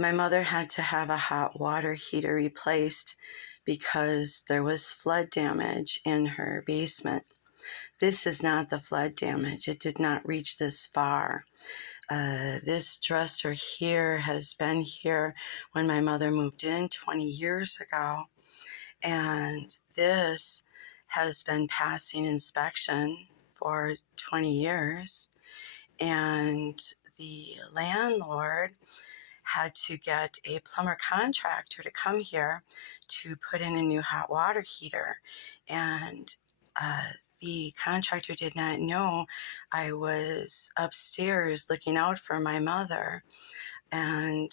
My mother had to have a hot water heater replaced because there was flood damage in her basement. This is not the flood damage. It did not reach this far. This dresser here has been here when my mother moved in 20 years ago. And this has been passing inspection for 20 years. And the landlord had to get a plumber contractor to come here to put in a new hot water heater. And the contractor did not know I was upstairs looking out for my mother. And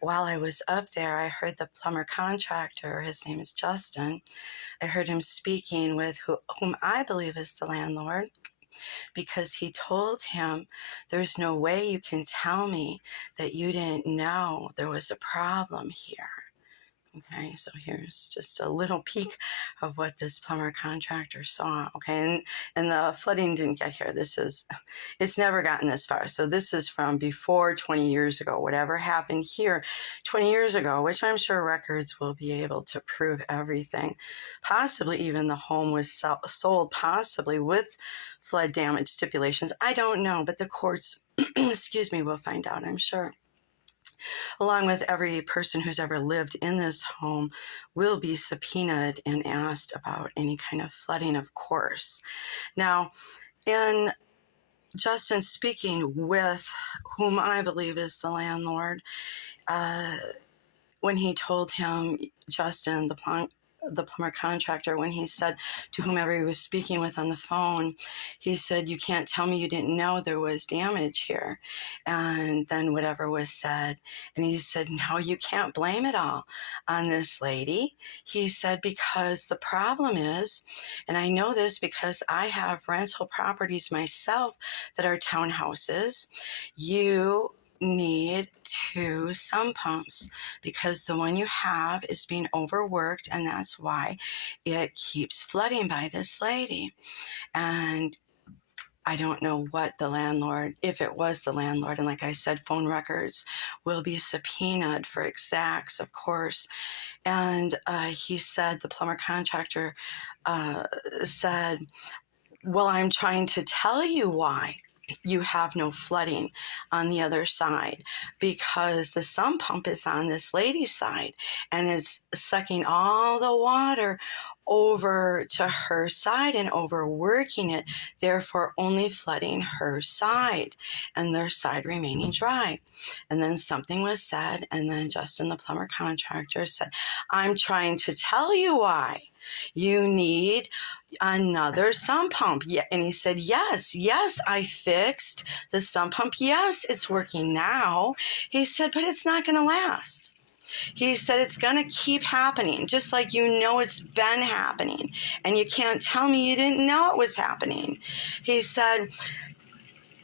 while I was up there, I heard the plumber contractor, his name is Justin, I heard him speaking with whom I believe is the landlord, because he told him, there's no way you can tell me that you didn't know there was a problem here. Okay, so here's just a little peek of what this plumber contractor saw. Okay, and the flooding didn't get here. It's never gotten this far. So this is from before 20 years ago. Whatever happened here 20 years ago, which I'm sure records will be able to prove everything. Possibly even the home was sold, possibly with flood damage stipulations. I don't know, but the courts, excuse me, will find out, I'm sure. Along with every person who's ever lived in this home, will be subpoenaed and asked about any kind of flooding, of course. Now, in Justin speaking with whom I believe is the landlord, when he told him, Justin, the plumber contractor, when he said to whomever he was speaking with on the phone, he said, you can't tell me you didn't know there was damage here. And then whatever was said, and he said, no, you can't blame it all on this lady. He said, because the problem is, and I know this because I have rental properties myself that are townhouses, you need 2 sump pumps because the one you have is being overworked, and that's why it keeps flooding by this lady. And I don't know what the landlord, if it was the landlord, and like I said, phone records will be subpoenaed for exacts, of course. And he said, the plumber contractor said, well, I'm trying to tell you why you have no flooding on the other side, because the sump pump is on this lady's side and it's sucking all the water over to her side and overworking it, therefore only flooding her side and their side remaining dry. And then something was said, and then Justin, the plumber contractor, said, I'm trying to tell you why you need another sump pump. Yeah. And he said, yes, I fixed the sump pump. Yes, it's working now. He said, but it's not going to last. He said, it's going to keep happening, just like you know it's been happening. And you can't tell me you didn't know it was happening. He said,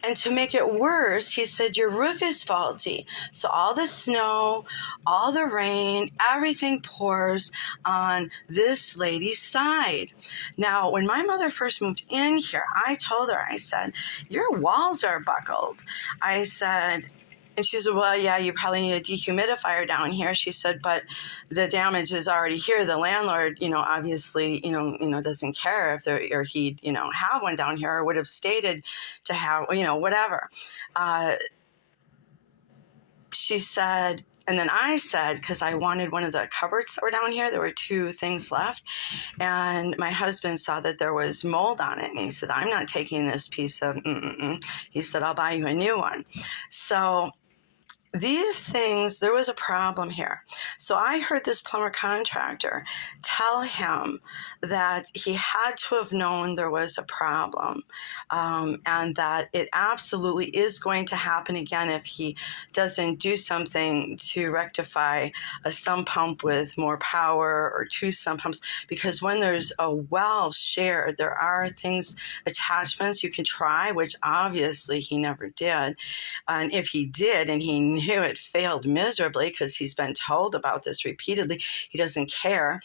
and to make it worse, he said, your roof is faulty. So all the snow, all the rain, everything pours on this lady's side. Now, when my mother first moved in here, I told her, I said, your walls are buckled. I said, and she said, well, yeah, you probably need a dehumidifier down here. She said, but the damage is already here. The landlord, obviously, doesn't care if there, or he'd, have one down here, or would have stated to have, whatever. She said, and then I said, because I wanted one of the cupboards that were down here, there were 2 things left. And my husband saw that there was mold on it. And he said, I'm not taking this piece of, He said, I'll buy you a new one. So these things, there was a problem here. So I heard this plumber contractor tell him that he had to have known there was a problem, and that it absolutely is going to happen again if he doesn't do something to rectify a sump pump with more power, or 2 sump pumps, because when there's a well shared, there are things, attachments you can try, which obviously he never did. And if he did, and he knew it failed miserably, because he's been told about this repeatedly, he doesn't care.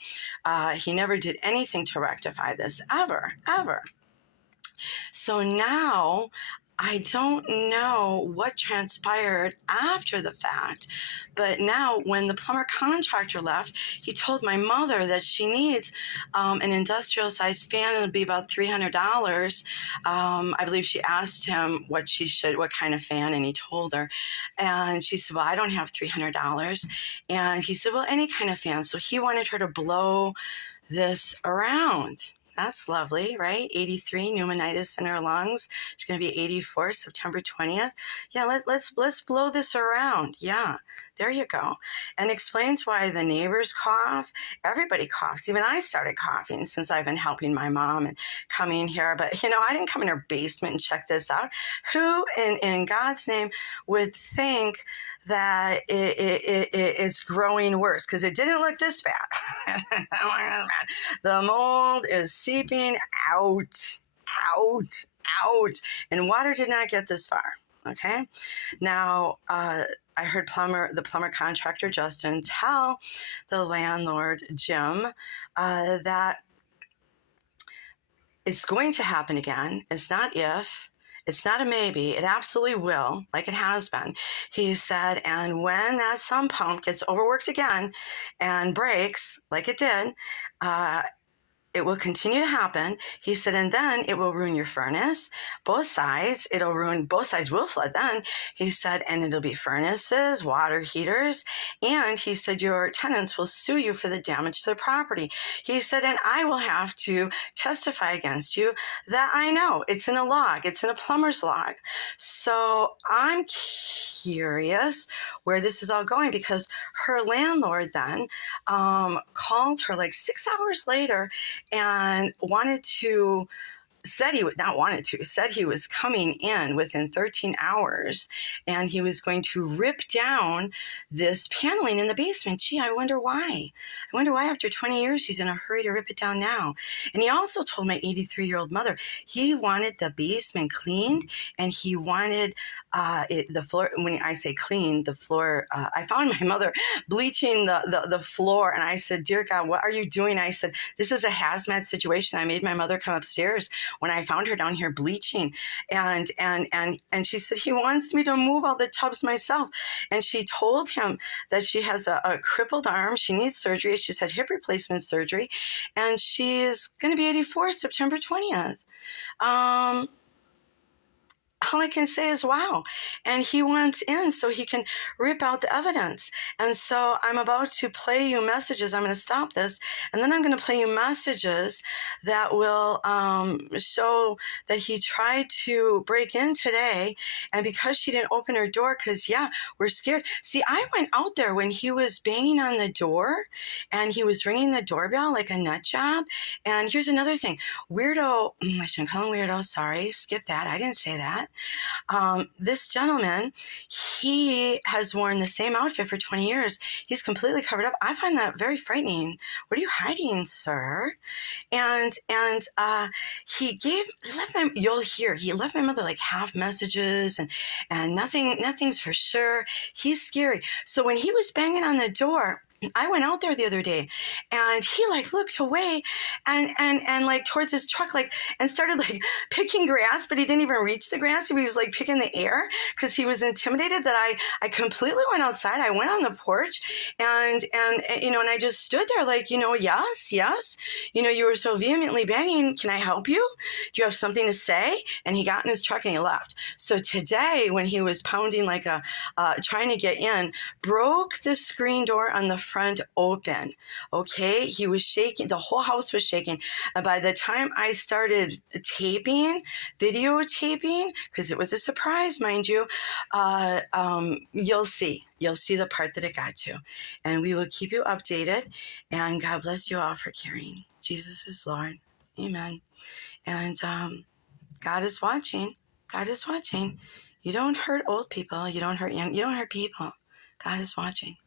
He never did anything to rectify this, ever. So now I don't know what transpired after the fact, but now when the plumber contractor left, he told my mother that she needs an industrial sized fan. It'll be about $300. I believe she asked him what kind of fan, and he told her. And she said, well, I don't have $300. And he said, well, any kind of fan. So he wanted her to blow this around. That's lovely, right? 83 pneumonitis in her lungs. She's going to be 84 September 20th. Yeah, let's blow this around. Yeah, there you go. And explains why the neighbors cough. Everybody coughs. Even I started coughing since I've been helping my mom and coming here. But, I didn't come in her basement and check this out. Who in God's name would think that it's growing worse? Because it didn't look this bad. The mold is seeping out. And water did not get this far. Okay. Now, I heard the plumber contractor, Justin, tell the landlord, Jim, that it's going to happen again. It's not if. It's not a maybe. It absolutely will, like it has been. He said, and when that sump pump gets overworked again and breaks, like it did, it will continue to happen. He said, and then it will ruin your furnace, both sides. Both sides will flood then. He said, and it'll be furnaces, water heaters. And he said, your tenants will sue you for the damage to their property. He said, and I will have to testify against you that I know. It's in a log. It's in a plumber's log. So I'm curious where this is all going, because her landlord then called her like 6 hours later and said he was coming in within 13 hours and he was going to rip down this paneling in the basement. Gee, I wonder why after 20 years he's in a hurry to rip it down now. And he also told my 83-year-old mother he wanted the basement cleaned, and he wanted the floor. When I say clean, the floor, I found my mother bleaching the floor, and I said, dear God, what are you doing? I said, this is a hazmat situation. I made my mother come upstairs when I found her down here bleaching, and she said, he wants me to move all the tubs myself. And she told him that she has a crippled arm. She needs surgery. She's had hip replacement surgery, and she's going to be 84 September 20th. All I can say is wow. And he wants in so he can rip out the evidence. And so I'm about to play you messages. I'm going to stop this, and then I'm going to play you messages that will show that he tried to break in today. And because she didn't open her door, because, yeah, we're scared. See, I went out there when he was banging on the door and he was ringing the doorbell like a nut job. And here's another thing. Weirdo, I shouldn't call him weirdo. Sorry, skip that. I didn't say that. This gentleman, he has worn the same outfit for 20 years. He's completely covered up. I find that very frightening. What are you hiding, sir? And he left my mother like half messages and nothing's for sure. He's scary. So when he was banging on the door, I went out there the other day, and he like looked away and like towards his truck, like, and started like picking grass, but he didn't even reach the grass. He was like picking the air because he was intimidated that I completely went outside. I went on the porch and I just stood there like, yes, you were so vehemently banging. Can I help you? Do you have something to say? And he got in his truck and he left. So today when he was pounding like trying to get in, broke the screen door on the front open. Okay. He was shaking. The whole house was shaking. And by the time I started videotaping, because it was a surprise, mind you, you'll see the part that it got to. And we will keep you updated. And God bless you all for caring. Jesus is Lord. Amen. And God is watching. God is watching. You don't hurt old people. You don't hurt young. You don't hurt people. God is watching.